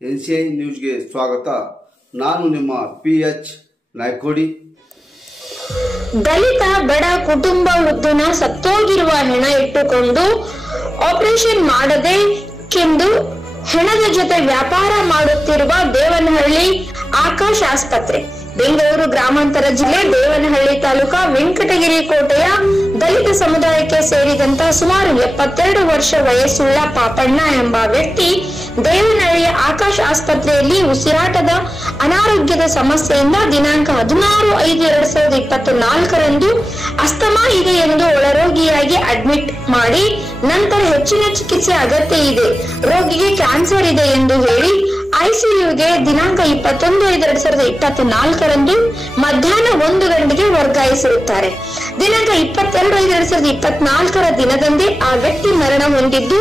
NCI ನ್ಯೂಸ್ಗೆ ಸ್ವಾಗತ. ನಾನು ನಿಮ್ಮ PH ನಾಯ್ಕೋಡಿ. ದಲಿತ ಬಡ ಕುಟುಂಬ ವೃದ್ಧನ ಸತ್ತೋಗಿರುವ ಹೆಣ ಇಟ್ಟುಕೊಂಡು ಆಪರೇಷನ್ ಮಾಡದೆ ಕೆಂದು ಹೆಣದ ಜೊತೆ ವ್ಯಾಪಾರ ಮಾಡುತ್ತಿರುವ ದೇವನಹಳ್ಳಿ ಆಕಾಶ್ ಆಸ್ಪತ್ರೆ. ಬೆಂಗಳೂರು ಗ್ರಾಮಾಂತರ ಜಿಲ್ಲೆ ದೇವನಹಳ್ಳಿ ತಾಲೂಕಾ ವೆಂಕಟಗಿರಿ ಕೋಟೆಯ ದಲಿತ ಸಮುದಾಯಕ್ಕೆ ಸೇರಿದಂತ ಸುಮಾರು 72 ವರ್ಷ ವಯಸ್ಸುಳ್ಳ ಪಾಪಣ್ಣ ಎಂಬ ವ್ಯಕ್ತಿ ದೇವನಹಳ್ಳಿಯ ಆಕಾಶ್ ಆಸ್ಪತ್ರೆಯಲ್ಲಿ ಉಸಿರಾಟದ ಅನಾರೋಗ್ಯದ ಸಮಸ್ಯೆಯಿಂದ ದಿನಾಂಕ 16/5/2024 ಅಸ್ತಮಾ ಇದೆ ಎಂದು ಒಳರೋಗಿಯಾಗಿ ಅಡ್ಮಿಟ್ ಮಾಡಿ ನಂತರ ಹೆಚ್ಚಿನ ಚಿಕಿತ್ಸೆ ಅಗತ್ಯ ಇದೆ, ರೋಗಿಗೆ ಕ್ಯಾನ್ಸರ್ ಇದೆ ಎಂದು ಹೇಳಿ ಐಸಿಯುಗೆ ದಿನಾಂಕ 21/5/2024 ಮಧ್ಯಾಹ್ನ 1 ಗಂಟೆಗೆ ವರ್ಗಾಯಿಸಿರುತ್ತಾರೆ. ದಿನಾಂಕ 22/5/2024 ದಿನದಂದೇ ಆ ವ್ಯಕ್ತಿ ಮರಣ ಹೊಂದಿದ್ದು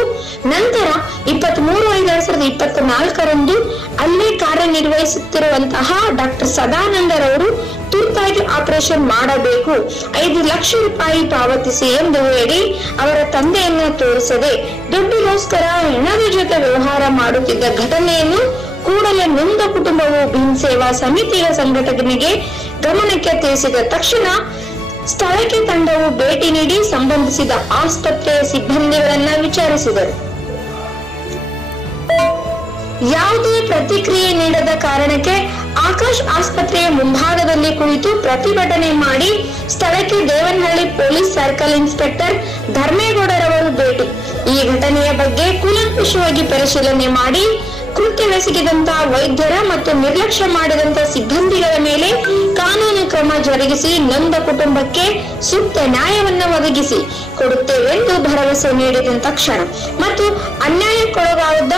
ನಂತರ 23/5/2024 ಅಲ್ಲೇ ಕಾರ್ಯನಿರ್ವಹಿಸುತ್ತಿರುವಂತಹ ಡಾಕ್ಟರ್ ಸದಾನಂದರವರು ತುರ್ತಾಗಿ ಆಪರೇಷನ್ ಮಾಡಬೇಕು, 5 ಲಕ್ಷ ರೂಪಾಯಿ ಪಾವತಿಸಿ ಎಂದು ಹೇಳಿ ಅವರ ತಂದೆಯನ್ನ ತೋರಿಸದೆ ದುಡ್ಡಿಗೋಸ್ಕರ ಹೆಣದ ಜೊತೆ ವ್ಯವಹಾರ ಮಾಡುತ್ತಿದ್ದ ಘಟನೆಯನ್ನು ಕೂಡಲೇ ನೊಂದ ಕುಟುಂಬವು ಭೀಮ್ ಸೇವಾ ಸಮಿತಿಯ ಸಂಘಟನೆಗೆ ಗಮನಕ್ಕೆ ತಿಳಿಸಿದ ತಕ್ಷಣ ಸ್ಥಳಕ್ಕೆ ತಂಡವು ಭೇಟಿ ನೀಡಿ ಸಂಬಂಧಿಸಿದ ಆಸ್ಪತ್ರೆಯ ಸಿಬ್ಬಂದಿಗಳನ್ನ ವಿಚಾರಿಸಿದರು. ಯಾವುದೇ ಪ್ರತಿಕ್ರಿಯೆ ನೀಡದ ಕಾರಣಕ್ಕೆ ಆಕಾಶ್ ಆಸ್ಪತ್ರೆಯ ಮುಂಭಾಗದಲ್ಲಿ ಕುಳಿತು ಪ್ರತಿಭಟನೆ ಮಾಡಿ ಸ್ಥಳಕ್ಕೆ ದೇವನಹಳ್ಳಿ ಪೊಲೀಸ್ ಸರ್ಕಲ್ ಇನ್ಸ್ಪೆಕ್ಟರ್ ಧರ್ಮೇಗೌಡರವರು ಭೇಟಿ. ಈ ಘಟನೆಯ ಬಗ್ಗೆ ಕೂಲಂಕುಷವಾಗಿ ಪರಿಶೀಲನೆ ಮಾಡಿ ಕೃತ್ಯವೆಸಗಿದಂತಹ ವೈದ್ಯರ ಮತ್ತು ನಿರ್ಲಕ್ಷ್ಯ ಮಾಡಿದಂತ ಸಿಬ್ಬಂದಿಗಳ ಮೇಲೆ ಕಾನೂನು ಕ್ರಮ ಜರುಗಿಸಿ ನೊಂದ ಕುಟುಂಬಕ್ಕೆ ಸೂಕ್ತ ನ್ಯಾಯವನ್ನು ಒದಗಿಸಿ ಕೊಡುತ್ತೇವೆಂದು ಭರವಸೆ ನೀಡಿದ ತಕ್ಷಣ ಮತ್ತು ಅನ್ಯಾಯಕ್ಕೊಳಗಾದ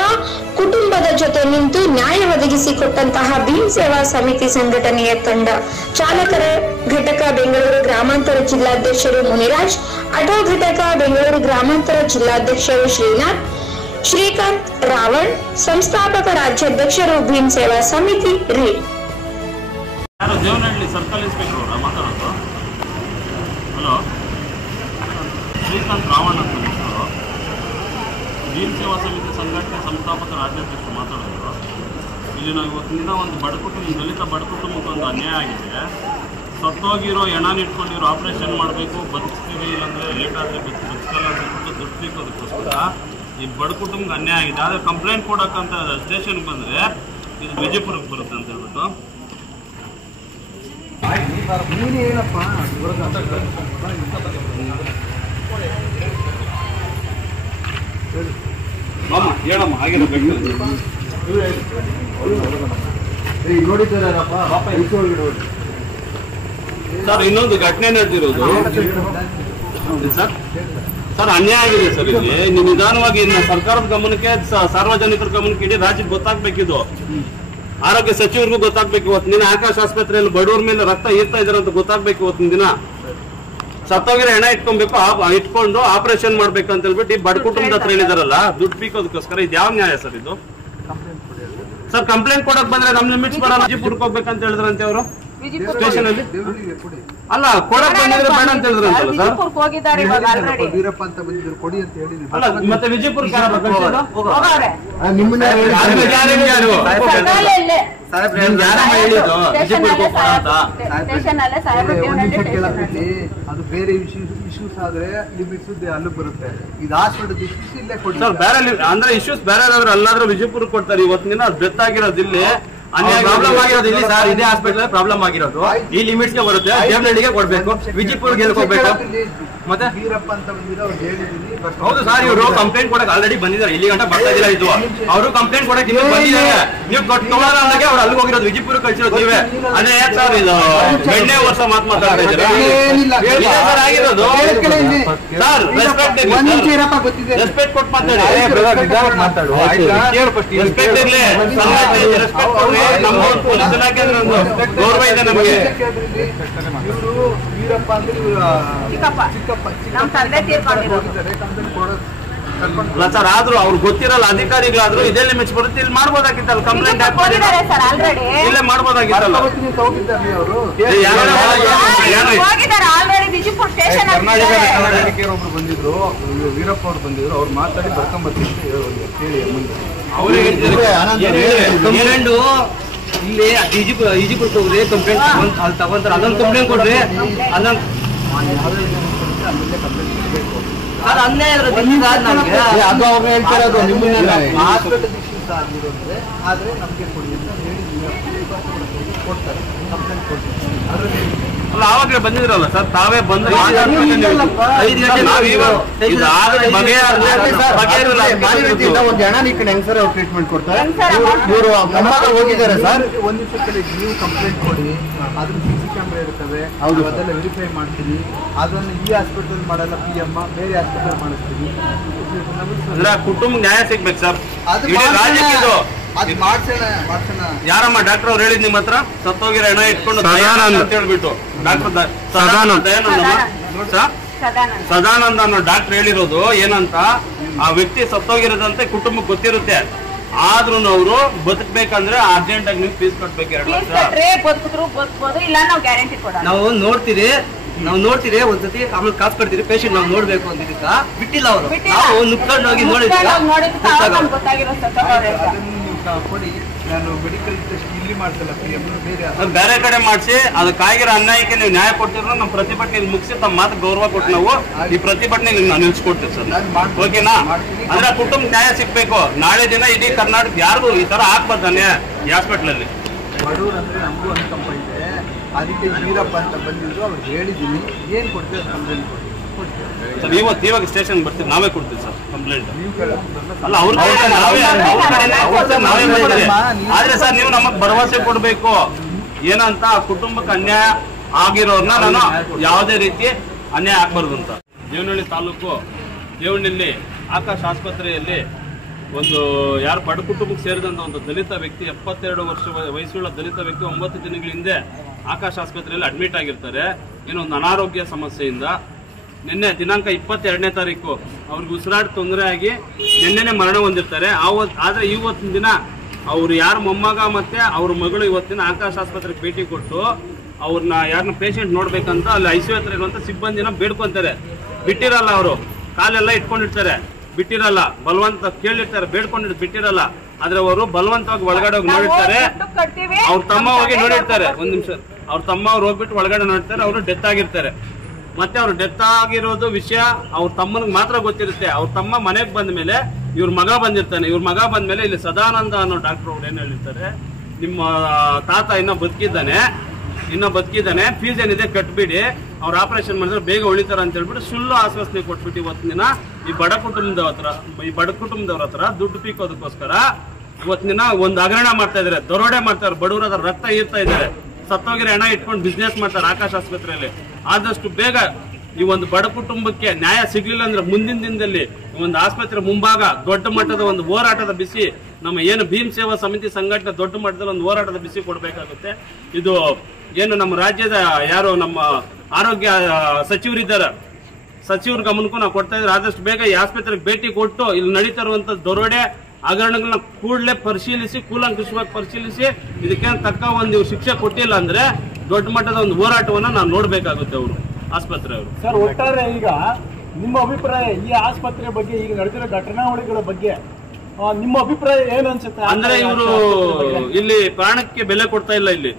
ಕುಟುಂಬದ ಜೊತೆ ನಿಂತು ನ್ಯಾಯ ಒದಗಿಸಿಕೊಟ್ಟಂತಹ ಭೀಮ್ ಸೇವಾ ಸಮಿತಿ ಸಂಘಟನೆಯ ತಂಡ ಚಾಲಕರ ಘಟಕ ಬೆಂಗಳೂರು ಗ್ರಾಮಾಂತರ ಜಿಲ್ಲಾಧ್ಯಕ್ಷರು ಮುನಿರಾಜ್, ಆಟೋ ಘಟಕ ಬೆಂಗಳೂರು ಗ್ರಾಮಾಂತರ ಜಿಲ್ಲಾಧ್ಯಕ್ಷರು ಶ್ರೀಕಾಂತ್ ರಾವಣ್, ಸಂಸ್ಥಾಪಕ ರಾಜ್ಯಾಧ್ಯಕ್ಷರು ಭೀಮ್ ಸೇವಾ ಸಮಿತಿ ರೀಡ್. ದೇವನಹಳ್ಳಿ ಸರ್ಕಲ್ ಇನ್ಸ್ಪೆಕ್ಟರ್ ಅವರ ಮಾತಾಡೋದು. ಹಲೋ, ಶ್ರೀಕಾಂತ್ ರಾವಣ್ ಅಂತ ಹೆಸರು, ಭೀಮ್ ಸೇವಾ ಸಮಿತಿ ಸಂಘಟನೆ ಸಂಸ್ಥಾಪಕ ರಾಜ್ಯಾಧ್ಯಕ್ಷರು ಮಾತಾಡೋದು. ಇಲ್ಲಿ ನಾವು ಇವತ್ತಿನ ದಿನ ಒಂದು ದಲಿತ ಬಡ ಕುಟುಂಬಕ್ಕೆ ಒಂದು ಅನ್ಯಾಯ ಆಗಿದೆ. ಸತ್ತೋಗಿರೋ ಹೆಣನ ಇಟ್ಕೊಂಡಿರೋ ಆಪರೇಷನ್ ಮಾಡಬೇಕು, ಬದುಕ್ತೀವಿ ಇಲ್ಲಾಂದರೆ ಲೇಟ್ ಆದರೆ ಬದುಕಲ್ಲ ಅಂತ ದುಡ್ಡು ಬೇಕು. ಅದಕ್ಕೋಸ್ಕರ ಈ ಬಡ ಕುಟುಂಬಕ್ಕೆ ಅನ್ಯಾಯ ಆಗಿದೆ. ಆದರೆ ಕಂಪ್ಲೇಂಟ್ ಕೊಡೋಕ್ಕಂತ ಸ್ಟೇಷನ್ಗೆ ಬಂದರೆ ಇದು ವಿಜಯಪುರಕ್ಕೆ ಬರುತ್ತೆ ಅಂತ ಹೇಳ್ಬಿಟ್ಟು ಹೇಳಮ್ಮ ಆಗಿರಬೇಕು. ಸರ್, ಇನ್ನೊಂದು ಘಟನೆ ನಡೆದಿರೋದು ಸರ್, ಅನ್ಯಾಯ ಆಗಿದೆ ಸರ್. ಇಲ್ಲಿ ನೀವು ನಿಧಾನವಾಗಿ ಸರ್ಕಾರದ ಗಮನಕ್ಕೆ, ಸಾರ್ವಜನಿಕರ ಗಮನಕ್ಕೆ ಇಡೀ ರಾಜ್ಯಕ್ಕೆ ಗೊತ್ತಾಗ್ಬೇಕಿದು. ಆರೋಗ್ಯ ಸಚಿವರಿಗೂ ಗೊತ್ತಾಗ್ಬೇಕು. ಇವತ್ತಿನ ದಿನ ಆಕಾಶ್ ಆಸ್ಪತ್ರೆಯಲ್ಲಿ ಬಡವರ ಮೇಲೆ ರಕ್ತ ಈರ್ತಾ ಇದಾರೆ ಅಂತ ಗೊತ್ತಾಗ್ಬೇಕು. ಇವತ್ತಿನ ದಿನ ಸತ್ತೋಗಿರೋ ಹೆಣ ಇಟ್ಕೊಂಡು ಆಪರೇಷನ್ ಮಾಡ್ಬೇಕಂತ ಹೇಳ್ಬಿಟ್ಟು ಈ ಬಡ ಕುಟುಂಬದ ಹತ್ರ ಹೇಳಿದಾರಲ್ಲ, ದುಡ್ಡು ಬೀಕೋದಕ್ಕೋಸ್ಕರ. ಇದು ಯಾವ ನ್ಯಾಯ ಸರ್ ಇದು? ಸರ್, ಕಂಪ್ಲೇಂಟ್ ಕೊಡಕ್ ಬಂದ್ರೆ ನಮ್ ಲಿಮಿಟ್ಸ್ ಬರೋಣ, ವಿಜಯಪುರಕ್ಕೆ ಹೋಗ್ಬೇಕಂತ ಹೇಳಿದ್ರಂತೆ ಅವರು ಸ್ಟೇಷನ್ ಅಲ್ಲಿ. ಅಲ್ಲ, ಕೊಡಕ್ ಬಂದಿದ್ರೆ ಬೇಡ ಅಂತ ಹೇಳಿದ್ರಂತಲ್ಲ ಸರ್. ಅಲ್ಲ, ಮತ್ತೆ ವಿಜಯಪುರಕ್ಕೆ ಯಾರು ಅದು ಬೇರೆ ಇಶ್ಯೂಸ್ ಆದ್ರೆ ಲಿಮಿಟ್ಸ್ ಅಲ್ಲೂ ಬರುತ್ತೆ. ಇದು ಹಾಸ್ಪಿಟಲ್ ಇಶ್ಯೂಸ್ ಇಲ್ಲೇ ಕೊಡಿ ಸರ್. ಬೇರೆ ಅಂದ್ರೆ ಇಶ್ಯೂಸ್ ಬೇರೆ ಅಲ್ಲಾದ್ರೂ ವಿಜಯಪುರಕ್ಕೆ ಕೊಡ್ತಾರೆ. ಇವತ್ತಿನ ದಿನ ಡೆತ್ ಆಗಿರೋದು ಇಲ್ಲಿ, ಪ್ರಾಬ್ಲಮ್ ಆಗಿರೋದು ಇಲ್ಲಿ ಸರ್. ಇದೇ ಹಾಸ್ಪಿಟಲ್ ಪ್ರಾಬ್ಲಮ್ ಆಗಿರೋದು ಈ ಲಿಮಿಟ್ಸ್ ಗೆ ಬರುತ್ತೆ. ದೇವನಹಳ್ಳಿಗೆ ಕೊಡ್ಬೇಕು, ವಿಜಯಪುರ್ಗೆ ಹೋಗ್ಬೇಕು. ಮತ್ತೆ ವೀರಪ್ಪ ಅಂತ ಬಂದಿರೋ ಹೇಳಿದೀನಿ. ಹೌದು ಸರ್, ಇವರು ಕಂಪ್ಲೇಂಟ್ ಕೊಡಕ್ ಆಲ್ರೆಡಿ ಬಂದಿದ್ದಾರೆ. ಇಲ್ಲಿ ಗಂಟ ಬರ್ತಾ ಇದಿಲ್ಲ. ಇದು ಅವರು ಕಂಪ್ಲೇಂಟ್ ಕೊಡಕ್ ಇನ್ನೂ ಬಂದಿದ್ದಾರೆ. ನೀವು ತಗೊಳ್ಳೋಣ ಅನ್ನೋಕೆ ಅವ್ರು ಅಲ್ಲಿಗೆ ಹೋಗಿರೋದು, ವಿಜಯಪುರ ಕಳಿಸಿರೋದು ನೀವೇ. ಅದೇ ಸರ್, ಇದು ಬೆಣ್ಣೆ ವರ್ಷ ಮಾತಾಡ್ತಾ ಇದ್ದೀರಾ ಸರ್. ಆಗಿರೋದು ಸರ್, ರೆಸ್ಪೆಕ್ಟ್ ಕೊಟ್ಟು ಮಾತಾಡಿ. ರೆಸ್ಪೆಕ್ಟ್ ಇರ್ಲಿ, ರೆಸ್ಪೆಕ್ಟ್ ಕೊಡ್ರಿ. ನಮ್ಮ ಪೊಲೀಸ್ ಇಲಾಖೆ ಅಂದ್ರೆ ಒಂದು ಗೌರವ ಇದೆ ನಮಗೆ. ವೀರಪ್ಪ ಅಂದ್ರೆ ಅಲ್ಲ ಸರ್, ಆದ್ರೂ ಅವ್ರು ಗೊತ್ತಿರಲ್ಲ ಅಧಿಕಾರಿಗಳಾದ್ರೂ ಇದೇ ಲಿಮಿಟ್ಸ್ ಬರುತ್ತೆ. ಇಲ್ಲಿ ಮಾಡ್ಬೋದಾಗಿತ್ತಲ್ಲ ಕಂಪ್ಲೇಂಟ್, ಇಲ್ಲೇ ಮಾಡ್ಬೋದಾಗಿತ್ತಲ್ಲ. ಒಬ್ರು ಬಂದಿದ್ರು, ವೀರಪ್ಪ ಅವ್ರು ಬಂದಿದ್ರು, ಅವ್ರು ಮಾತಾಡಿ ಬರ್ಕೊಂಬರ್ತೀನಿ ಅಂತ ಹೇಳಿ ಮುಂದೆ ಅವರು ಇಲ್ಲಿ ಈಜಿಪುರ್ ಹೋಗ್ರಿ ಕಂಪ್ಲೇಂಟ್ ಅಲ್ಲಿ ತಗೊಂತಾರೆ, ಅದೊಂದು ಕಂಪ್ಲೇಂಟ್ ಕೊಡ್ರಿ. ಅದನ್ನ ಅದು ಅನ್ಯಾಯ ಅದು ಅವ್ರು ಹೇಳ್ತಾ ಇರೋದು ನಿಮ್ಮನ್ನ ಆಗಿರೋದ್ರೆ ಆದ್ರೆ ನಮ್ಗೆ ಕೊಡಿ ಅಂತ ಹೇಳಿ ಕೊಡ್ತಾರೆ, ಕಂಪ್ಲೇಂಟ್ ಕೊಡ್ತಾರೆ. ಅಲ್ಲ ಆವಾಗಲೇ ಬಂದಿದ್ರಲ್ಲ ಸರ್, ತಾವೇ ಬಂದು ಒಂದು ಜನ ನಿಕ್ಕ ಹೆಂಗ್ ಸರ್ ಅವ್ರು ಟ್ರೀಟ್ಮೆಂಟ್ ಕೊಡ್ತಾರೆ. ಇವರು ಹೋಗಿದ್ದಾರೆ ಸರ್, ಒಂದ್ ದಿವಸಕ್ಕೆ ನೀವು ಕಂಪ್ಲೇಂಟ್ ಕೊಡಿ, ಅದ್ರ CC ಕ್ಯಾಮ್ರಾ ಇರ್ತವೆ, ಅದೆಲ್ಲ ವೆರಿಫೈ ಮಾಡ್ತೀನಿ. ಅದನ್ನ ಈ ಹಾಸ್ಪಿಟಲ್ ಮಾಡಲ್ಲ, PM ಬೇರೆ ಹಾಸ್ಪಿಟಲ್ ಮಾಡಿಸ್ತೀವಿ. ಅಂದ್ರೆ ಕುಟುಂಬ ನ್ಯಾಯ ಸಿಗ್ಬೇಕು ಸರ್. ಅದು ಮಾಡ್ಸೋಣ. ಯಾರಮ್ಮ ಡಾಕ್ಟರ್ ಅವ್ರು ಹೇಳಿದ್ ನಿಮ್ಮ ಹತ್ರ? ಸತ್ತೋಗಿರೋ ಹೆಣ ಇಟ್ಕೊಂಡು ಅಂತ ಹೇಳ್ಬಿಟ್ಟು ಡಾಕ್ಟರ್ ಸದಾನಂದ ಅನ್ನೋ ಡಾಕ್ಟರ್ ಹೇಳಿರೋದು ಏನಂತ, ಆ ವ್ಯಕ್ತಿ ಸತ್ತೋಗಿರೋದಂತೆ ಕುಟುಂಬಕ್ಕೆ ಗೊತ್ತಿರುತ್ತೆ, ಆದ್ರೂ ಅವರು ಬದುಕ್ಬೇಕಂದ್ರೆ ಅರ್ಜೆಂಟ್ ಆಗಿ ನೀವು ಫೀಸ್ ಕಟ್ಬೇಕು. 2 ಲಕ್ಷ ನಾವು ನೋಡ್ತೀರಿ ಒಂದ್ಸತಿ, ಆಮೇಲೆ ಕಾಸು ಕಟ್ತೀರಿ. ಪೇಷಂಟ್ ನಾವು ನೋಡ್ಬೇಕು ಅಂತಿದ್ದಕ್ಕ ಬಿಟ್ಟಿಲ್ಲ ಅವರು. ನಾವು ನುಗ್ಕೊಂಡು ಹೋಗಿ ಕೊಡಿ, ನಾನು ಮೆಡಿಕಲ್ ಟೆಸ್ಟ್ ಇಲ್ಲಿ ಮಾಡ್ಸಲ್ಲ, ಬೇರೆ ಕಡೆ ಮಾಡಿಸಿ ಅದಕ್ಕಾಗಿರೋ ಅನ್ಯಾಯಕ್ಕೆ ನೀವು ನ್ಯಾಯ ಕೊಡ್ತಿರೋ ನಮ್ಮ ಪ್ರತಿಭಟನೆ ಮುಗಿಸಿ ತಮ್ಮ ಮಾತು ಗೌರವ ಕೊಟ್ಟು ನಾವು ಈ ಪ್ರತಿಭಟನೆ ನಿಲ್ಸ್ಕೊಡ್ತೀವಿ ಸರ್. ಓಕೆನಾ? ಅಂದ್ರೆ ಕುಟುಂಬ ನ್ಯಾಯ ಸಿಗ್ಬೇಕು. ನಾಳೆ ದಿನ ಇಡೀ ಕರ್ನಾಟಕ ಯಾರಿಗೂ ಈ ತರ ಆಗ್ಬಾರ್ದು ಅನ್ಯಾಯ ಈ ಹಾಸ್ಪಿಟಲ್ ಅಲ್ಲಿ. ಬಡವ್ರು ಅಂದ್ರೆ ನಮಗೂ ಅನುಕಂಪ ಇದೆ, ಅದಕ್ಕೆ ವೀರಪ್ಪ ಅಂತ ಬಂದಿದ್ರು, ಅವ್ರು ಹೇಳಿದೀನಿ. ಏನ್ ಕೊಡ್ತೀವಿ ಕಂಪ್ಲೇಂಟ್ ಕೊಡ್ತೀವಿ ಸರ್. ಇವಾಗ ಸ್ಟೇಷನ್ ಬರ್ತೀವಿ, ನಾವೇ ಕೊಡ್ತೀವಿ ಸರ್ ಕಂಪ್ಲೇಂಟ್. ಅಲ್ಲ ಆದ್ರೆ ಸರ್ ನೀವು ನಮಗ್ ಭರವಸೆ ಕೊಡ್ಬೇಕು ಏನಂತ, ಕುಟುಂಬಕ್ಕೆ ಅನ್ಯಾಯ ಆಗಿರೋರ್ನ ನಾನು ಯಾವುದೇ ರೀತಿ ಅನ್ಯಾಯ ಆಗ್ಬಾರ್ದು ಅಂತ. ದೇವನಹಳ್ಳಿ ತಾಲೂಕು ದೇವನಹಳ್ಳಿ ಆಕಾಶ್ ಆಸ್ಪತ್ರೆಯಲ್ಲಿ ಒಂದು ಯಾರು ಬಡ ಕುಟುಂಬಕ್ಕೆ ಸೇರಿದಂತ ಒಂದು ದಲಿತ ವ್ಯಕ್ತಿ, 72 ವರ್ಷ ವಯಸ್ಸುಳ್ಳ ದಲಿತ ವ್ಯಕ್ತಿ 9 ದಿನಗಳ ಹಿಂದೆ ಆಕಾಶ್ ಆಸ್ಪತ್ರೆಯಲ್ಲಿ ಅಡ್ಮಿಟ್ ಆಗಿರ್ತಾರೆ. ಏನೋ ಒಂದು ಅನಾರೋಗ್ಯ ಸಮಸ್ಯೆಯಿಂದ. ನಿನ್ನೆ ದಿನಾಂಕ 22ನೇ ತಾರೀಕು ಅವ್ರಿಗೆ ಉಸಿರಾಟ ತೊಂದರೆ ಆಗಿ ನಿನ್ನೆನೆ ಮರಣ ಹೊಂದಿರ್ತಾರೆ. ಆದ್ರೆ ಇವತ್ತಿನ ದಿನ ಅವ್ರು ಯಾರ ಮೊಮ್ಮಗ ಮತ್ತೆ ಅವ್ರ ಮಗಳು ಇವತ್ತಿನ ಆಕಾಶ್ ಆಸ್ಪತ್ರೆಗೆ ಭೇಟಿ ಕೊಟ್ಟು ಅವ್ರನ್ನ ಯಾರನ್ನ ಪೇಷಂಟ್ ನೋಡ್ಬೇಕಂತ ಅಲ್ಲಿ ICU ಹತ್ರ ಇರುವಂತ ಸಿಬ್ಬಂದಿನ ಬೇಡ್ಕೊಂತಾರೆ. ಬಿಟ್ಟಿರಲ್ಲ, ಅವರು ಕಾಲೆಲ್ಲ ಇಟ್ಕೊಂಡಿರ್ತಾರೆ, ಬಿಟ್ಟಿರಲ್ಲ. ಬಲವಂತ ಕೇಳಿರ್ತಾರೆ, ಬಿಟ್ಟಿರಲ್ಲ. ಆದ್ರೆ ಅವರು ಬಲವಂತವಾಗಿ ಒಳಗಡೆ ಹೋಗಿ ನೋಡಿರ್ತಾರೆ. ಅವ್ರ ತಮ್ಮ ಹೋಗಿ ನೋಡಿರ್ತಾರೆ. ಒಂದ್ ನಿಮಿಷ, ಅವ್ರ ತಮ್ಮ ಅವ್ರು ಹೋಗ್ಬಿಟ್ಟು ಒಳಗಡೆ ನೋಡ್ತಾರೆ. ಅವರು ಡೆತ್ ಆಗಿರ್ತಾರೆ. ಮತ್ತೆ ಅವ್ರು ಡೆತ್ ಆಗಿರೋದು ವಿಷಯ ಅವ್ರ ತಮ್ಮನಿಗೆ ಮಾತ್ರ ಗೊತ್ತಿರುತ್ತೆ. ಅವ್ರ ತಮ್ಮ ಮನೆಗೆ ಬಂದ ಮೇಲೆ ಇವ್ರ ಮಗ ಬಂದಿರ್ತಾನೆ. ಇವ್ರ ಮಗ ಬಂದ್ಮೇಲೆ ಇಲ್ಲಿ ಸದಾನಂದ ಅನ್ನೋ ಡಾಕ್ಟರ್ ಅವ್ರು ಏನ್ ಹೇಳಿರ್ತಾರೆ, ನಿಮ್ಮ ತಾತ ಇನ್ನೂ ಬದುಕಿದ್ದಾನೆ, ಫೀಸ್ ಏನಿದೆ ಕಟ್ಬಿಡಿ, ಅವ್ರ ಆಪರೇಷನ್ ಮಾಡಿದ್ರೆ ಬೇಗ ಉಳಿತಾರ ಅಂತ ಹೇಳ್ಬಿಟ್ಟು ಸುಳ್ಳು ಆಶ್ವಾಸನೆ ಕೊಟ್ಬಿಟ್ಟು ಇವತ್ತಿನ ದಿನ ಈ ಬಡ ಕುಟುಂಬದವ್ರ ಹತ್ರ ದುಡ್ಡು ಪೀಕೋದಕ್ಕೋಸ್ಕರ ಇವತ್ತಿನ ದಿನ ಒಂದು ಹಗರಣ ಮಾಡ್ತಾ ಇದಾರೆ, ದರೋಡೆ ಮಾಡ್ತಾರೆ. ಬಡವರ ಹತ್ರ ರಕ್ತ ಈರ್ತಾ ಇದ್ದಾರೆ, ಸತ್ತೋಗಿರೋ ಹಣ ಇಟ್ಕೊಂಡು ಬಿಸ್ನೆಸ್ ಮಾಡ್ತಾರೆ ಆಕಾಶ್ ಆಸ್ಪತ್ರೆಯಲ್ಲಿ. ಆದಷ್ಟು ಬೇಗ ಈ ಒಂದು ಬಡ ಕುಟುಂಬಕ್ಕೆ ನ್ಯಾಯ ಸಿಗ್ಲಿಲ್ಲ ಅಂದ್ರೆ ಮುಂದಿನ ದಿನದಲ್ಲಿ ಒಂದು ಆಸ್ಪತ್ರೆ ಮುಂಭಾಗ ದೊಡ್ಡ ಮಟ್ಟದ ಒಂದು ಹೋರಾಟದ ಬಿಸಿ, ನಮ್ಮ ಏನು ಭೀಮ್ ಸೇವಾ ಸಮಿತಿ ಸಂಘಟನೆ ದೊಡ್ಡ ಮಟ್ಟದಲ್ಲಿ ಒಂದು ಹೋರಾಟದ ಬಿಸಿ ಕೊಡಬೇಕಾಗುತ್ತೆ. ಇದು ಏನು ನಮ್ಮ ರಾಜ್ಯದ ಯಾರು ನಮ್ಮ ಆರೋಗ್ಯ ಸಚಿವರಿದ್ದಾರೆ, ಸಚಿವರ ಗಮನಕ್ಕೂ ನಾವು ಕೊಡ್ತಾ ಇದ್ರೆ ಆದಷ್ಟು ಬೇಗ ಈ ಆಸ್ಪತ್ರೆಗೆ ಭೇಟಿ ಕೊಟ್ಟು ಇಲ್ಲಿ ನಡೀತಾ ಇರುವಂತ ದರೋಡೆ ಹಗರಣಗಳನ್ನ ಕೂಡಲೇ ಪರಿಶೀಲಿಸಿ, ಕೂಲಂಕುಷವಾಗಿ ಪರಿಶೀಲಿಸಿ, ಇದಕ್ಕೆ ತಕ್ಕ ಒಂದು ಶಿಕ್ಷೆ ಕೊಟ್ಟಿಲ್ಲ ಅಂದ್ರೆ ದೊಡ್ಡ ಮಟ್ಟದ ಒಂದು ಹೋರಾಟವನ್ನ ನಾವು ನೋಡ್ಬೇಕಾಗುತ್ತೆ ಅವರು ಆಸ್ಪತ್ರೆಯವರು. ಸರ್, ಒಟ್ಟಾರೆ ಈಗ ನಿಮ್ಮ ಅಭಿಪ್ರಾಯ ಈ ಆಸ್ಪತ್ರೆ ಬಗ್ಗೆ, ಈಗ ನಡೆದಿರೋ ಘಟನಾವಳಿಗಳ ಬಗ್ಗೆ ನಿಮ್ಮ ಅಭಿಪ್ರಾಯ ಏನು ಅನ್ಸುತ್ತೆ? ಅಂದ್ರೆ ಇವರು ಇಲ್ಲಿ ಪ್ರಾಣಕ್ಕೆ ಬೆಲೆ ಕೊಡ್ತಾ ಇಲ್ಲ, ಇಲ್ಲಿ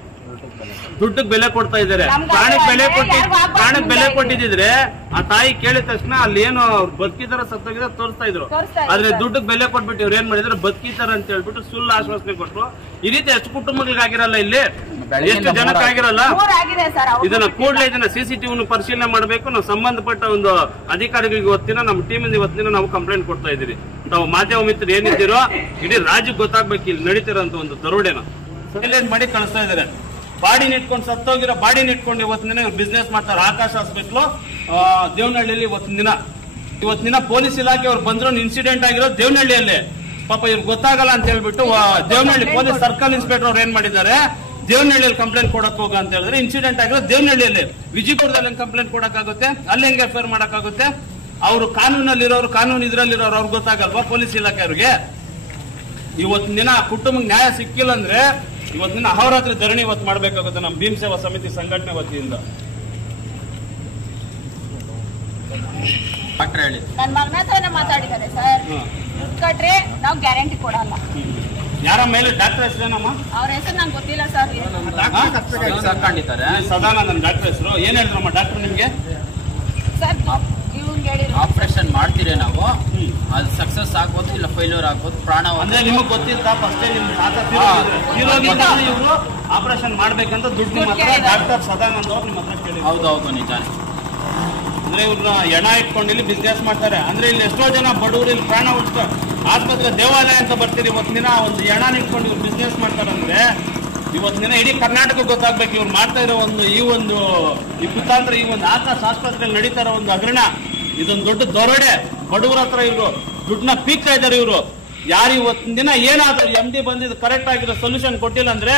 ದುಡ್ಡಿಗೆ ಬೆಲೆ ಕೊಡ್ತಾ ಇದ್ದಾರೆ. ಪ್ರಾಣಕ್ಕೆ ಬೆಲೆ ಕೊಟ್ಟಿದ್ರೆ ಆ ತಾಯಿ ಕೇಳಿದ ತಕ್ಷಣ ಅಲ್ಲಿ ಏನು ಬದುಕಿದಾರ ಸತ್ತೋಗಿದಾರ ತೋರಿಸ್ತಾ ಇದ್ರು. ಆದ್ರೆ ದುಡ್ಡಿಗೆ ಬೆಲೆ ಕೊಟ್ಬಿಟ್ಟು ಇವ್ರು ಏನ್ ಮಾಡಿದ್ರು, ಬದುಕಿದಾರ ಅಂತ ಹೇಳ್ಬಿಟ್ಟು ಸುಳ್ಳು ಆಶ್ವಾಸನೆ ಕೊಟ್ರು. ಈ ರೀತಿ ಎಷ್ಟು ಕುಟುಂಬಗಳಿಗಾಗಿರಲ್ಲ, ಇಲ್ಲಿ ಎಷ್ಟು ಜನಕ್ಕಾಗಿರಲ್ಲ. ಇದನ್ನ ಕೂಡಲೇ ಇದನ್ನ CCTV ಪರಿಶೀಲನೆ ಮಾಡಬೇಕು. ನಾವು ಸಂಬಂಧಪಟ್ಟ ಒಂದು ಅಧಿಕಾರಿಗಳಿಗೆ ಇವತ್ತಿನ ನಮ್ಮ ಟೀಮಿಂದ ಇವತ್ತಿನ ನಾವು ಕಂಪ್ಲೇಂಟ್ ಕೊಡ್ತಾ ಇದೀವಿ. ತಾವು ಮಾಧ್ಯಮ ಮಿತ್ರರು ಏನಿದ್ದೀರೋ ಇಡೀ ರಾಜ್ಯಕ್ಕೆ ಗೊತ್ತಾಗ್ಬೇಕು ಇಲ್ಲಿ ನಡೀತಿರೋಂತ ಒಂದು ದರೋಡೆನ ಸೈಲೆಂಟ್ ಮಾಡಿ ಕಳಿಸ್ತಾ ಇದಾರೆ. ಬಾಡಿನ ಇಟ್ಕೊಂಡು ಸತ್ತೋಗಿರೋ ಬಾಡಿನ ಇಟ್ಕೊಂಡು ಇವತ್ತಿನ ದಿನ ಇವ್ರು ಬಿಸ್ನೆಸ್ ಮಾಡ್ತಾರೆ. ಆಕಾಶ್ ಹಾಸ್ಪಿಟ್ಲು ದೇವನಹಳ್ಳಿಯಲ್ಲಿ ಇವತ್ತಿನ ದಿನ ಪೊಲೀಸ್ ಇಲಾಖೆ ಅವ್ರು ಬಂದ್ರು. ಇನ್ಸಿಡೆಂಟ್ ಆಗಿರೋ ದೇವನಹಳ್ಳಿಯಲ್ಲಿ. ಪಾಪ ಇವ್ರು ಗೊತ್ತಾಗಲ್ಲ ಅಂತ ಹೇಳ್ಬಿಟ್ಟು ದೇವನಹಳ್ಳಿ ಪೊಲೀಸ್ ಸರ್ಕಲ್ ಇನ್ಸ್ಪೆಕ್ಟರ್ ಅವ್ರು ಏನ್ ಮಾಡಿದ್ದಾರೆ, ದೇವನಹಳ್ಳಿಯಲ್ಲಿ ಕಂಪ್ಲೇಂಟ್ ಕೊಡಕ್ ಹೋಗ ಅಂತ ಹೇಳಿದ್ರೆ ಇನ್ಸಿಡೆಂಟ್ ಆಗಿರೋ ದೇವನಹಳ್ಳಿಯಲ್ಲಿ. ವಿಜಯಪುರದಲ್ಲಿ ಕಂಪ್ಲೇಂಟ್ ಕೊಡಕ್ಕಾಗುತ್ತೆ, ಅಲ್ಲಿ ಹೆಂಗೆ ಎಫ್ಐಆರ್ ಮಾಡಕ್ಕಾಗುತ್ತೆ? ಅವರು ಕಾನೂನಲ್ಲಿರೋರು, ಕಾನೂನು ಇದ್ರಲ್ಲಿರೋರು ಅವ್ರಿಗೆ ಗೊತ್ತಾಗಲ್ವಾ ಪೊಲೀಸ್ ಇಲಾಖೆ ಅವ್ರಿಗೆ? ಇವತ್ತಿನ ದಿನ ಕುಟುಂಬಕ್ಕೆ ನ್ಯಾಯ ಸಿಕ್ಕಿಲ್ಲ ಅಂದ್ರೆ ಇವತ್ತಿನ ದಿನ ಅಹೋರಾತ್ರಿ ಧರಣಿ ಇವತ್ತು ಮಾಡಬೇಕಾಗುತ್ತೆ ನಮ್ಮ ಭೀಮ್ ಸೇವಾ ಸಮಿತಿ ಸಂಘಟನೆ ವತಿಯಿಂದ. ನನ್ನ ಮಗನ ಹತ್ರನೇ ಮಾತಾಡಿದ್ದಾರೆ ಸರ್. ದುಡ್ಡು ಕಟ್ರೆ ನಾವು ಗ್ಯಾರಂಟಿ ಕೊಡಲ್ಲ. ಯಾರ ಮೇಲೆ ಡಾಕ್ಟರ್ ಹೆಸರೇನಮ್ಮ? ಅವ್ರ ಹೆಸರು ನಂಗೆ ಗೊತ್ತಿಲ್ಲ ಸರ್. ಸದಾನಂದನ್ ಡಾಕ್ಟರ್ ಹೆಸರು. ಏನ್ ಹೇಳಿದ್ರಮ್ಮ ಡಾಕ್ಟರ್ ನಿಮ್ಗೆ? ಸರ್ ಇವ್ನಿಗೆ ಹೇಳಿದ್ರು ಆಪರೇಷನ್ ಮಾಡ್ತೀರಿ ನಾವು, ಅದು ಸಕ್ಸಸ್ ಆಗ್ಬೋದು ಇಲ್ಲ ಫೇಲ್ಯೂರ್ ಆಗ್ಬೋದು, ಪ್ರಾಣ ಅಂದ್ರೆ ನಿಮಗ್ ಗೊತ್ತಿತ್ತ ಫಸ್ಟೇ ನಿಮ್ ತಾತ ಇವರು ಆಪರೇಷನ್ ಮಾಡ್ಬೇಕಂತ ದುಡ್ಡು ನಿಮ್ಮ ಹತ್ರ ಡಾಕ್ಟರ್ ಸದಾನಂದ್ ಅವ್ರು ನಿಮ್ಮ ಹತ್ರ ಕೇಳಿ? ಹೌದೌದು ನಿಜಾನೆ. ಅಂದ್ರೆ ಇವ್ರನ್ನ ಎಣ ಇಟ್ಕೊಂಡು ಇಲ್ಲಿ ಬಿಸ್ನೆಸ್ ಮಾಡ್ತಾರೆ. ಅಂದ್ರೆ ಇಲ್ಲಿ ಎಷ್ಟೋ ಜನ ಬಡವರು ಇಲ್ಲಿ ಪ್ರಾಣ ಉಳಿಸ್ತಾರೆ. ಆಸ್ಪತ್ರೆ ದೇವಾಲಯ ಅಂತ ಬರ್ತೀರಿ, ಇವತ್ತಿನ ದಿನ ಒಂದು ಎಣ ಇಟ್ಕೊಂಡು ಇವ್ರು ಬಿಸ್ನೆಸ್ ಮಾಡ್ತಾರೆ. ಅಂದ್ರೆ ಇವತ್ತಿನ ದಿನ ಇಡೀ ಕರ್ನಾಟಕ ಗೊತ್ತಾಗ್ಬೇಕು ಇವ್ರು ಮಾಡ್ತಾ ಇರೋ ಈ ಕುತಾಂತ್ರ, ಈ ಒಂದು ಆಕಾಶ ಆಸ್ಪತ್ರೆಯಲ್ಲಿ ನಡೀತಾ ಇರೋ ಒಂದು ಹಗರಣ, ಇದೊಂದು ದೊಡ್ಡ ದೊರಡೆ. ಬಡವರ ಹತ್ರ ಇವರು ದುಡ್ಡನ್ನ ಪೀಕ್ತಾ ಇದ್ದಾರೆ. ಇವರು ಯಾರು ಇವತ್ತಿನ ದಿನ ಏನಾದ್ರು MD ಬಂದಿದ್ದು ಕರೆಕ್ಟ್ ಆಗಿರೋ ಸೊಲ್ಯೂಷನ್ ಕೊಟ್ಟಿಲ್ಲ ಅಂದ್ರೆ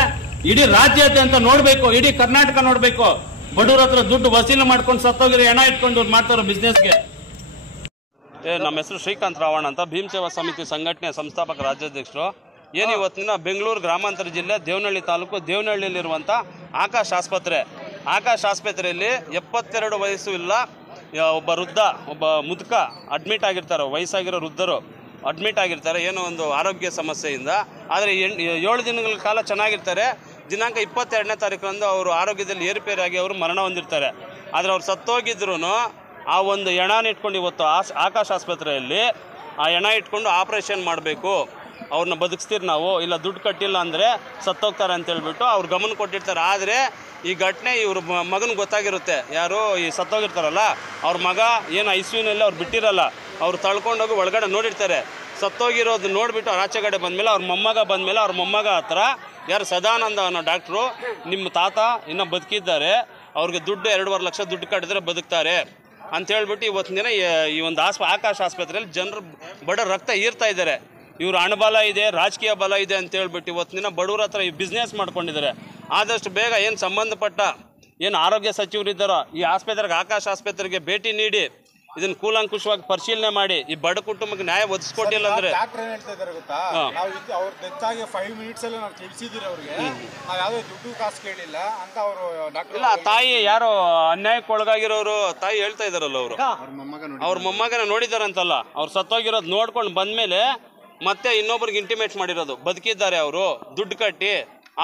ಇಡೀ ರಾಜ್ಯಾದ್ಯಂತ ನೋಡ್ಬೇಕು, ಇಡೀ ಕರ್ನಾಟಕ ನೋಡ್ಬೇಕು. ಬಡವರ ಹತ್ರ ದುಡ್ಡು ವಸೂಲು ಮಾಡ್ಕೊಂಡು ಸತ್ತೋಗಿರೋ ಎಣ ಇಟ್ಕೊಂಡು ಇವ್ರು ಮಾಡ್ತಾರೋ ಬಿಸ್ನೆಸ್ಗೆ. ನಮ್ಮ ಹೆಸರು ಶ್ರೀಕಾಂತ್ ರಾವಣ ಅಂತ, ಭೀಮ್ ಸೇವಾ ಸಮಿತಿ ಸಂಘಟನೆ ಸಂಸ್ಥಾಪಕ ರಾಜ್ಯಾಧ್ಯಕ್ಷರು. ಏನು ಇವತ್ತಿನ ಬೆಂಗಳೂರು ಗ್ರಾಮಾಂತರ ಜಿಲ್ಲೆ ದೇವನಹಳ್ಳಿ ತಾಲೂಕು ದೇವನಹಳ್ಳಿಯಲ್ಲಿರುವಂಥ ಆಕಾಶ್ ಆಸ್ಪತ್ರೆಯಲ್ಲಿ 72 ವಯಸ್ಸು ಇಲ್ಲ ಒಬ್ಬ ವೃದ್ಧ, ಒಬ್ಬ ಮುದುಕ ಅಡ್ಮಿಟ್ ಆಗಿರ್ತಾರೆ. ವಯಸ್ಸಾಗಿರೋ ವೃದ್ಧರು ಅಡ್ಮಿಟ್ ಆಗಿರ್ತಾರೆ ಏನೋ ಒಂದು ಆರೋಗ್ಯ ಸಮಸ್ಯೆಯಿಂದ. ಆದರೆ 7 ದಿನಗಳ ಕಾಲ ಚೆನ್ನಾಗಿರ್ತಾರೆ. ದಿನಾಂಕ 22ನೇ ತಾರೀಕರಂದು ಅವರು ಆರೋಗ್ಯದಲ್ಲಿ ಏರುಪೇರಾಗಿ ಅವರು ಮರಣ ಹೊಂದಿರ್ತಾರೆ. ಆದರೆ ಅವ್ರು ಸತ್ತೋಗಿದ್ರು ಆ ಒಂದು ಎಣನ ಇಟ್ಕೊಂಡು ಇವತ್ತು ಆಕಾಶ್ ಆಸ್ಪತ್ರೆಯಲ್ಲಿ ಆ ಎಣ ಇಟ್ಕೊಂಡು ಆಪ್ರೇಷನ್ ಮಾಡಬೇಕು, ಅವ್ರನ್ನ ಬದುಕಿಸ್ತೀರಿ ನಾವು, ಇಲ್ಲ ದುಡ್ಡು ಕಟ್ಟಿಲ್ಲ ಅಂದರೆ ಸತ್ತೋಗ್ತಾರೆ ಅಂತೇಳ್ಬಿಟ್ಟು ಅವ್ರು ಗಮನ ಕೊಟ್ಟಿರ್ತಾರೆ. ಆದರೆ ಈ ಘಟನೆ ಇವ್ರ ಮಗನಿಗೆ ಗೊತ್ತಾಗಿರುತ್ತೆ. ಯಾರು ಈ ಸತ್ತೋಗಿರ್ತಾರಲ್ಲ ಅವ್ರ ಮಗ ಏನು ICUನಲ್ಲಿ ಅವ್ರು ಬಿಟ್ಟಿರಲ್ಲ, ಅವ್ರು ತಳ್ಕೊಂಡೋಗಿ ಒಳಗಡೆ ನೋಡಿರ್ತಾರೆ. ಸತ್ತೋಗಿರೋದು ನೋಡಿಬಿಟ್ಟು ಅವ್ರು ಆಚೆಗಡೆ ಬಂದಮೇಲೆ ಅವ್ರ ಮೊಮ್ಮಗ ಹತ್ರ ಯಾರು ಸದಾನಂದ ಅನ್ನೋ ಡಾಕ್ಟ್ರು, ನಿಮ್ಮ ತಾತ ಇನ್ನೂ ಬದುಕಿದ್ದಾರೆ, ಅವ್ರಿಗೆ ದುಡ್ಡು 2.5 ಲಕ್ಷ ದುಡ್ಡು ಕಟ್ಟಿದ್ರೆ ಬದುಕ್ತಾರೆ ಅಂತೇಳ್ಬಿಟ್ಟು ಇವತ್ತಿನ ದಿನ ಈ ಒಂದು ಆಕಾಶ್ ಆಸ್ಪತ್ರೆಯಲ್ಲಿ ಜನರು ಬಡ ರಕ್ತ ಹೀರ್ತಾ ಇದ್ದಾರೆ. ಇವರು ಹಣಬಲ ಇದೆ, ರಾಜಕೀಯ ಬಲ ಇದೆ ಅಂತೇಳ್ಬಿಟ್ಟು ಇವತ್ತಿನ ದಿನ ಬಡವ್ರ ಹತ್ರ ಈ ಬಿಸ್ನೆಸ್ ಮಾಡ್ಕೊಂಡಿದ್ದಾರೆ. ಆದಷ್ಟು ಬೇಗ ಏನು ಸಂಬಂಧಪಟ್ಟ ಏನು ಆರೋಗ್ಯ ಸಚಿವರಿದ್ದಾರೋ ಈ ಆಕಾಶ್ ಆಸ್ಪತ್ರೆಗೆ ಭೇಟಿ ನೀಡಿ ಇದನ್ನು ಕೂಲಂಕುಷವಾಗಿ ಪರಿಶೀಲನೆ ಮಾಡಿ ಈ ಬಡ ಕುಟುಂಬಕ್ಕೆ ನ್ಯಾಯ ಒದಗಿಸ್ಕೊಟ್ಟಿಲ್ಲ ಅಂದ್ರೆ ಡಾಕ್ಟರ್ ಏನ್ ಹೇಳ್ತಾ ಇದ್ದಾರೆ ಗೊತ್ತಾ, ನಾವು ಅವ್ರ ಡೆತ್ ಆಗಿ 5 ಮಿನಿಟ್ಸ್ ಅಲ್ಲಿ ನಾವು ತಿಳಿಸಿದಿರಿ ಅವ್ರಿಗೆ, ನಾವು ಯಾವುದೇ ದುಡ್ಡು ಕಾಸು ಕೇಳಿಲ್ಲ ಅಂತ ಅವರು ಡಾಕ್ಟರ್. ಇಲ್ಲ, ತಾಯಿ ಯಾರೋ ಅನ್ಯಾಯಕ್ಕೆ ಒಳಗಾಗಿರೋರು ತಾಯಿ ಹೇಳ್ತಾ ಇದಾರಲ್ಲ, ಅವರು ಅವ್ರ ಮೊಮ್ಮಗನ ನೋಡಿದಾರಂತಲ್ಲ, ಅವ್ರು ಸತ್ತೋಗಿರೋದು ನೋಡ್ಕೊಂಡು ಬಂದ್ಮೇಲೆ ಮತ್ತೆ ಇನ್ನೊಬ್ರಿಗೆ ಇಂಟಿಮೇಟ್ ಮಾಡಿರೋದು ಬದುಕಿದ್ದಾರೆ ಅವರು ದುಡ್ಡು ಕಟ್ಟಿ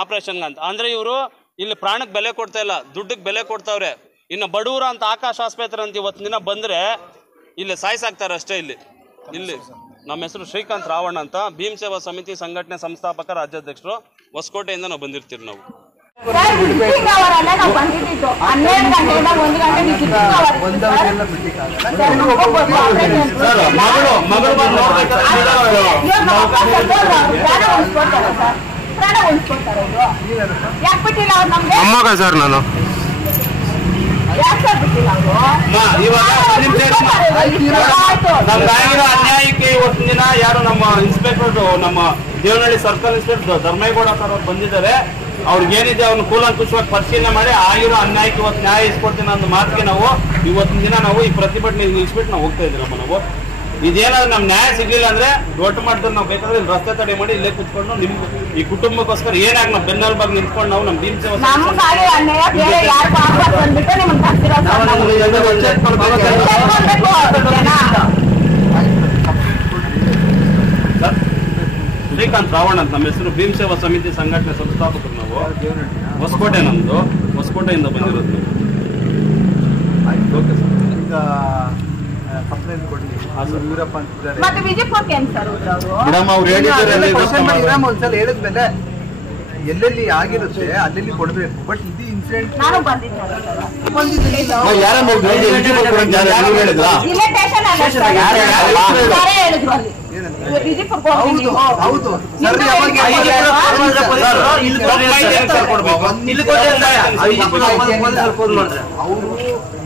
ಆಪರೇಷನ್ಗೆ ಅಂತ. ಅಂದ್ರೆ ಇವರು ಇಲ್ಲಿ ಪ್ರಾಣಕ್ಕೆ ಬೆಲೆ ಕೊಡ್ತಾ ಇಲ್ಲ, ದುಡ್ಡಿಗೆ ಬೆಲೆ ಕೊಡ್ತಾವ್ರೆ. ಇನ್ನು ಬಡವರ ಅಂತ ಆಕಾಶ್ ಆಸ್ಪತ್ರೆ ಅಂತ ಇವತ್ತಿನ ದಿನ ಬಂದರೆ ಇಲ್ಲಿ ಸಾಯಿಸಾಕ್ತಾರೆ ಅಷ್ಟೇ. ಇಲ್ಲಿ ನಮ್ಮ ಹೆಸರು ಶ್ರೀಕಾಂತ್ ರಾವಣ ಅಂತ, ಭೀಮ್ ಸೇವಾ ಸಮಿತಿ ಸಂಘಟನೆ ಸಂಸ್ಥಾಪಕ ರಾಜ್ಯಾಧ್ಯಕ್ಷರು. ಹೊಸಕೋಟೆಯಿಂದ ನಾವು ಬಂದಿರ್ತೀವಿ. ನಾವು ಸರ್ ನಾನು ನಮ್ಗಾಗಿರೋ ಅನ್ಯಾಯಕ್ಕೆ ಇವತ್ತಿನ ದಿನ ಯಾರು ನಮ್ಮ ಇನ್ಸ್ಪೆಕ್ಟರ್, ನಮ್ಮ Devanahalli circle inspector Dharmegowda sir ಅವ್ರು ಬಂದಿದ್ದಾರೆ. ಅವ್ರಿಗೇನಿದೆ ಅವ್ರನ್ನ ಕೂಲಂಕುಷವಾಗಿ ಪರಿಶೀಲನೆ ಮಾಡಿ ಆಗಿರೋ ಅನ್ಯಾಯಕ್ಕೆ ಇವತ್ತು ನ್ಯಾಯ ಇಸ್ಕೊಡ್ತೀನಿ ಅನ್ನೋ ಮಾತಿಗೆ ನಾವು ಇವತ್ತಿನ ದಿನ ನಾವು ಈ ಪ್ರತಿಭಟನೆ ನಿಲ್ಲಿಸ್ಬಿಟ್ಟು ನಾವು ಹೋಗ್ತಾ ಇದ್ದೀರಮ್ಮ. ನಾವು ಇದೇನಾದ್ರು ನಮ್ ನ್ಯಾಯ ಸಿಗ್ಲಿಲ್ಲ ಅಂದ್ರೆ ದೊಡ್ಡ ಮಟ್ಟದಲ್ಲಿ ನಾವು ಬೇಕಾದ್ರೆ ರಸ್ತೆ ತಡೆ ಮಾಡಿ ಇಲ್ಲೇ ಕುತ್ಕೊಂಡು ನಿಮ್ಗೆ ಈ ಕುಟುಂಬಕ್ಕೋಸ್ಕರ ಏನಾಗ ನಾವು ಬೆನ್ನೆಲುಬಾಗಿ ನಿಂತ್ಕೊಂಡು ನಾವು ನಮ್ಮ ಭೀಮ್ ಸೇವಾ ಶ್ರೀಕಾಂತ್ ರಾವಣ ಅಂತ ನಮ್ಮ ಹೆಸರು, ಭೀಮ್ ಸೇವಾ ಸಮಿತಿ ಸಂಘಟನೆ ಸಂಸ್ಥಾಪಕರು ನಾವು. ಹೊಸಕೋಟೆ ನಮ್ದು, ಹೊಸಕೋಟೆಯಿಂದ ಬಂದಿರೋದು. ಓಕೆ ಸರ್, ಈಗ ಕಂಪ್ಲೇಂಟ್ ಕೊಡಿ ವೀರಪ್ಪ ಅಂತಿದ್ದಾರೆ. ಒಂದ್ಸಲ ಹೇಳಿದ್ಮೇಲೆ ಎಲ್ಲೆಲ್ಲಿ ಆಗಿರುತ್ತೆ ಅಲ್ಲೆಲ್ಲಿ ಕೊಡ್ಬೇಕು. ಬಟ್ ಇದು ಇನ್ಸಿಡೆಂಟ್ ಹೌದು ಅವರು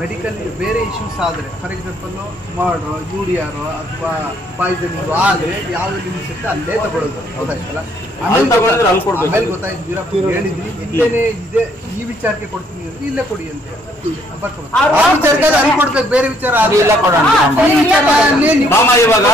ಮೆಡಿಕಲ್ ಬೇರೆ ಇಶ್ಯೂಸ್ ಆದ್ರೆ, ಫಾರ್ ಎಕ್ಸಾಂಪಲ್ ಮರ್ಡರ್, ಯೂರಿಯಾರು ಅಥವಾ ಪಾಯ್ಸನಿಂಗ್ ಆದ್ರೆ ಯಾವ್ದು ಲಿಮಿಟ್ಸ್ ಇರುತ್ತೆ ಅಲ್ಲೇ ತಗೊಳ್ಳೋದು. ಹೌದಾಯ್ತಲ್ಲ, ಆಮೇಲೆ ಗೊತ್ತಾಯ್ತು ವೀರಪ್ಪ ಹೇಳಿದ್ವಿ ಇಲ್ಲೇನೆ ಇದೆ, ಈ ವಿಚಾರಕ್ಕೆ ಕೊಡ್ತೀನಿ ಅಂದ್ರೆ ಇಲ್ಲೇ ಕೊಡಿ ಅಂತ ವಿಚಾರಕ್ಕೆ ಅಲ್ಲಿ ಕೊಡ್ಬೇಕು, ಬೇರೆ ವಿಚಾರ ಇವಾಗ